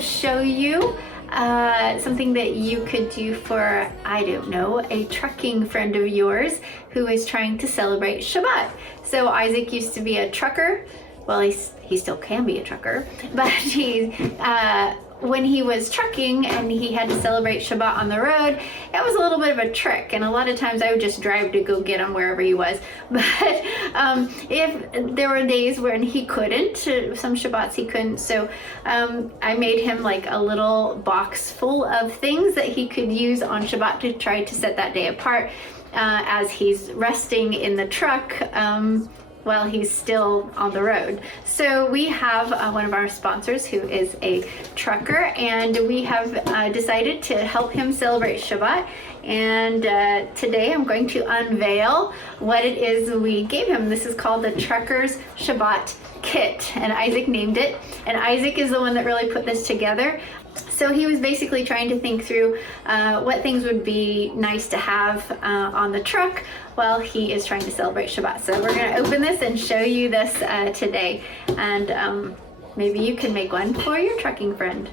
to show you something that you could do for, I don't know, a trucking friend of yours who is trying to celebrate Shabbat. So Isaac used to be a trucker. Well, he still can be a trucker, but when he was trucking and he had to celebrate Shabbat on the road, it was a little bit of a trick, and a lot of times I would just drive to go get him wherever he was. But if there were days when he couldn't, some Shabbats he couldn't, so I made him like a little box full of things that he could use on Shabbat to try to set that day apart as he's resting in the truck while he's still on the road. So we have one of our sponsors who is a trucker, and we have decided to help him celebrate Shabbat. And today I'm going to unveil what it is we gave him. This is called the Trucker's Shabbat Kit, and Isaac named it. And Isaac is the one that really put this together. So he was basically trying to think through what things would be nice to have on the truck while he is trying to celebrate Shabbat. So we're going to open this and show you this today, and maybe you can make one for your trucking friend.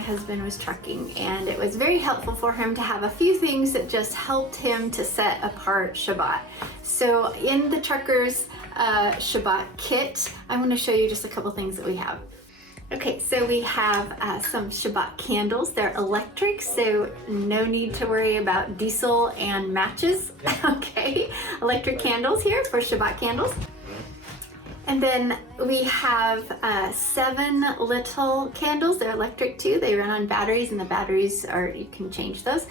Husband was trucking, and it was very helpful for him to have a few things that just helped him to set apart Shabbat. So in the Trucker's Shabbat kit, I'm going to show you just a couple things that we have. Okay, so we have some Shabbat candles. They're electric, so no need to worry about diesel and matches. Okay, electric candles here for Shabbat candles. And then we have 7 little candles. They're electric too. They run on batteries, and the batteries you can change those.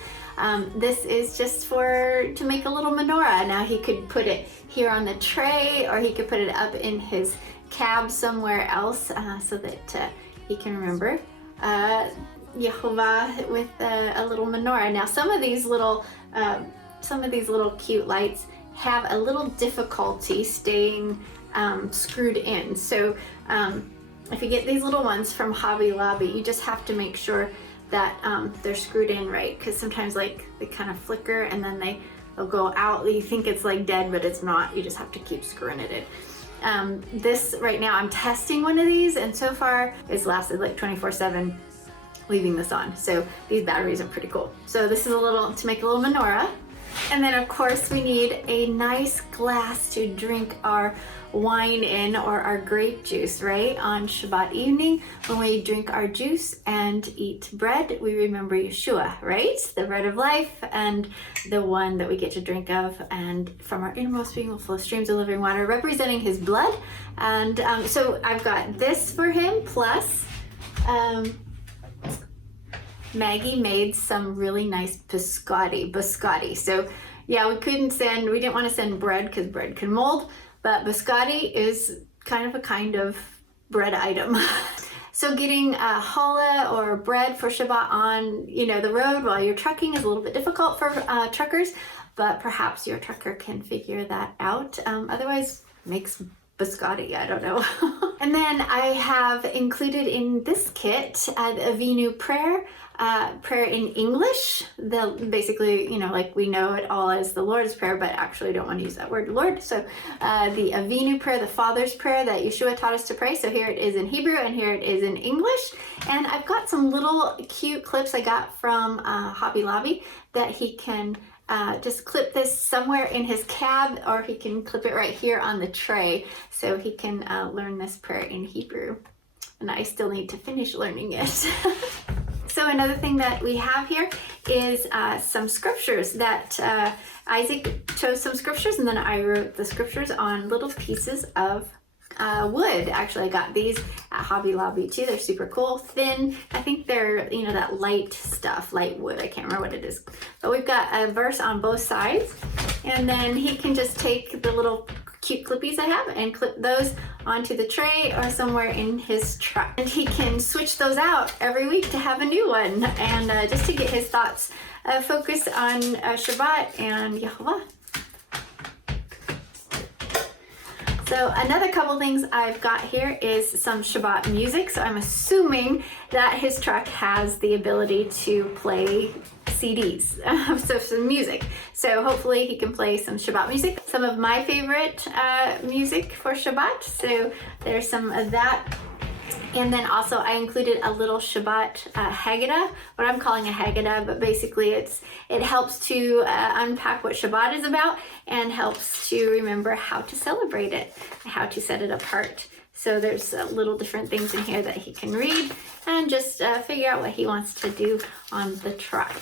This is just to make a little menorah. Now he could put it here on the tray, or he could put it up in his cab somewhere else so that he can remember Yehovah with a little menorah. Now some of these little cute lights have a little difficulty staying screwed in. So if you get these little ones from Hobby Lobby, you just have to make sure that they're screwed in right, because sometimes like they kind of flicker and then they'll go out. You think it's like dead, but it's not. You just have to keep screwing it in. This right now, I'm testing one of these, and so far it's lasted like 24/7 leaving this on. So these batteries are pretty cool. So this is to make a little menorah. And then of course we need a nice glass to drink our wine in, or our grape juice, right? On Shabbat evening, when we drink our juice and eat bread, we remember Yeshua, right? The bread of life, and the one that we get to drink of, and from our innermost being will flow streams of living water, representing his blood. And so I've got this for him, plus Maggie made some really nice biscotti. So yeah, we didn't want to send bread because bread can mold, but biscotti is kind of bread item. So getting a challah or bread for Shabbat on the road while you're trucking is a little bit difficult for truckers, but perhaps your trucker can figure that out. Otherwise, makes biscotti, I don't know. And then I have included in this kit the Avinu prayer, prayer in English. Basically, like we know it all as the Lord's Prayer, but actually don't want to use that word Lord. So the Avinu prayer, the Father's prayer that Yeshua taught us to pray. So here it is in Hebrew and here it is in English. And I've got some little cute clips I got from Hobby Lobby that he can just clip this somewhere in his cab, or he can clip it right here on the tray so he can learn this prayer in Hebrew. And I still need to finish learning it. So another thing that we have here is some scriptures that Isaac chose some scriptures, and then I wrote the scriptures on little pieces of wood. Actually, I got these at Hobby Lobby too. They're super cool, thin. I think they're, that light stuff, light wood. I can't remember what it is. But we've got a verse on both sides, and then he can just take the little cute clippies I have and clip those onto the tray or somewhere in his truck. And he can switch those out every week to have a new one, and just to get his thoughts focused on Shabbat and Yehovah. So another couple things I've got here is some Shabbat music. So I'm assuming that his truck has the ability to play CDs, so some music. So hopefully he can play some Shabbat music. Some of my favorite music for Shabbat. So there's some of that. And then also I included a little Shabbat Haggadah, what I'm calling a Haggadah, but basically it helps to unpack what Shabbat is about and helps to remember how to celebrate it, how to set it apart. So there's little different things in here that he can read and just figure out what he wants to do on the truck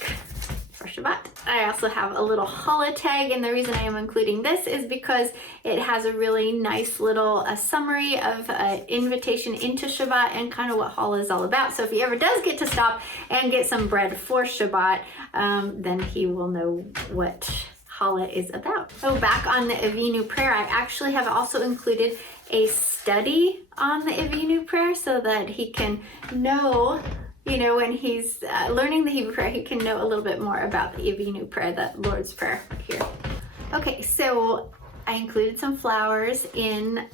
for Shabbat. I also have a little challah tag, and the reason I am including this is because it has a really nice little summary of invitation into Shabbat and kind of what challah is all about. So if he ever does get to stop and get some bread for Shabbat, then he will know what challah is about. So back on the Avinu prayer, I actually have also included a study on the Avinu prayer so that he can know, when he's learning the Hebrew prayer, he can know a little bit more about the Avinu prayer, the Lord's Prayer here. Okay, so I included some flowers in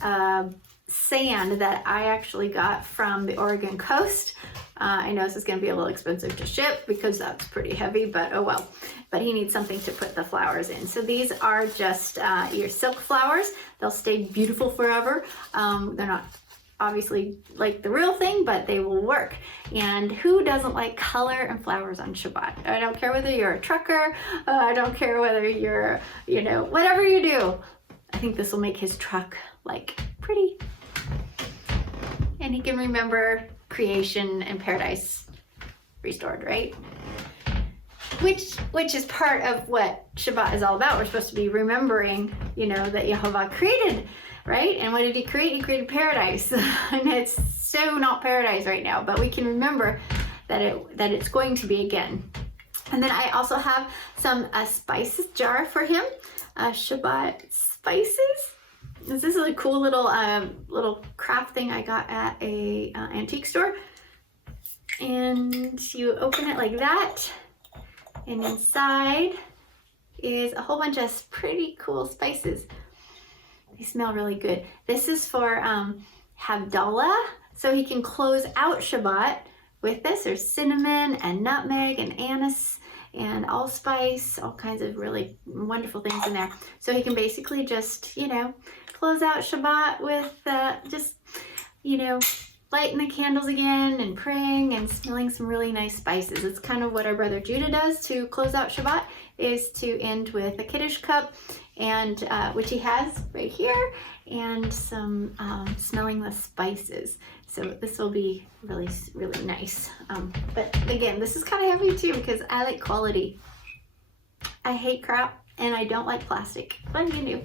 sand that I actually got from the Oregon coast. I know this is going to be a little expensive to ship because that's pretty heavy, but oh well. But he needs something to put the flowers in. So these are just your silk flowers. They'll stay beautiful forever. They're not obviously like the real thing, but they will work. And who doesn't like color and flowers on Shabbat? I don't care whether you're a trucker, I don't care whether you're, whatever you do. I think this will make his truck like pretty. And he can remember creation and paradise restored, right? Which is part of what Shabbat is all about. We're supposed to be remembering, that Yehovah created, right? And what did he create? He created paradise. And it's so not paradise right now, but we can remember that it's going to be again. And then I also have some spices jar for him, Shabbat spices. This is a cool little craft thing I got at a antique store. And you open it like that, and inside is a whole bunch of pretty cool spices. They smell really good. This is for Havdalah, so he can close out Shabbat with this. There's cinnamon and nutmeg and anise and allspice, all kinds of really wonderful things in there. So he can basically just, close out Shabbat with just, lighting the candles again and praying and smelling some really nice spices. It's kind of what our brother Judah does to close out Shabbat, is to end with a Kiddush cup, and which he has right here, and some smelling the spices. So this will be really, really nice. But again, this is kind of heavy too because I like quality. I hate crap and I don't like plastic. What do you do?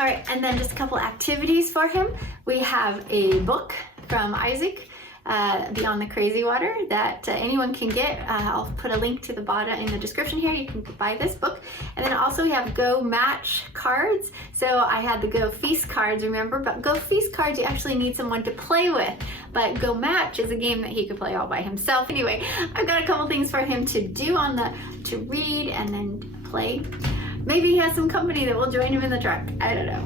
All right, and then just a couple activities for him. We have a book from Isaac, Beyond the Crazy Water, that anyone can get. I'll put a link to the bottom in the description here. You can buy this book. And then also we have Go Match cards. So I had the Go Feast cards, remember? But Go Feast cards, you actually need someone to play with. But Go Match is a game that he could play all by himself. Anyway, I've got a couple things for him to do to read and then play. Maybe he has some company that will join him in the truck. I don't know.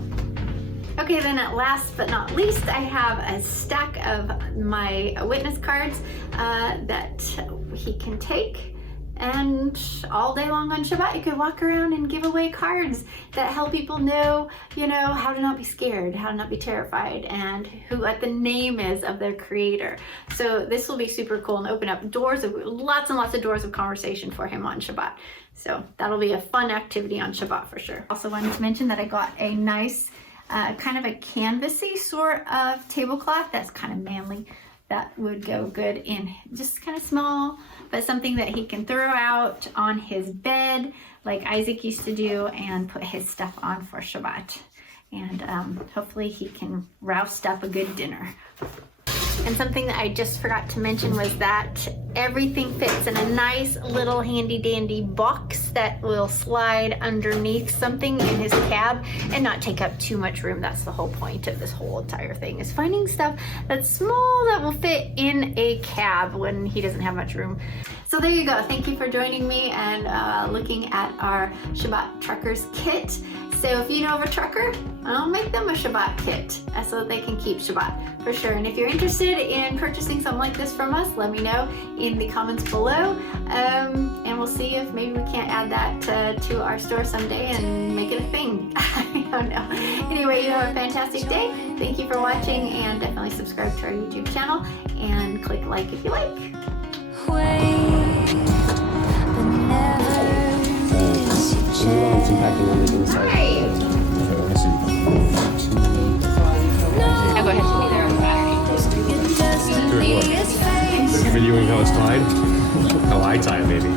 Okay, then at last but not least, I have a stack of my witness cards that he can take. And all day long on Shabbat, you could walk around and give away cards that help people know, how to not be scared, how to not be terrified, and what the name is of their creator. So this will be super cool and open up lots and lots of doors of conversation for him on Shabbat. So that'll be a fun activity on Shabbat for sure. Also wanted to mention that I got a nice kind of a canvasy sort of tablecloth that's kind of manly. That would go good in just kind of small, but something that he can throw out on his bed like Isaac used to do and put his stuff on for Shabbat. And hopefully he can roust up a good dinner. And something that I just forgot to mention was that everything fits in a nice little handy dandy box that will slide underneath something in his cab and not take up too much room. That's the whole point of this whole entire thing, is finding stuff that's small that will fit in a cab when he doesn't have much room. So there you go. Thank you for joining me and looking at our Shabbat Truckers kit. So if you know of a trucker, I'll make them a Shabbat kit so that they can keep Shabbat for sure. And if you're interested in purchasing something like this from us, let me know in the comments below. And we'll see if maybe we can't add that to our store someday and make it a thing. I don't know. Anyway, you have a fantastic day. Thank you for watching, and definitely subscribe to our YouTube channel and click like if you like. Impacting on the inside. Hi. Now go ahead. Doing what? Videoing how it's tied? How I tie it, maybe.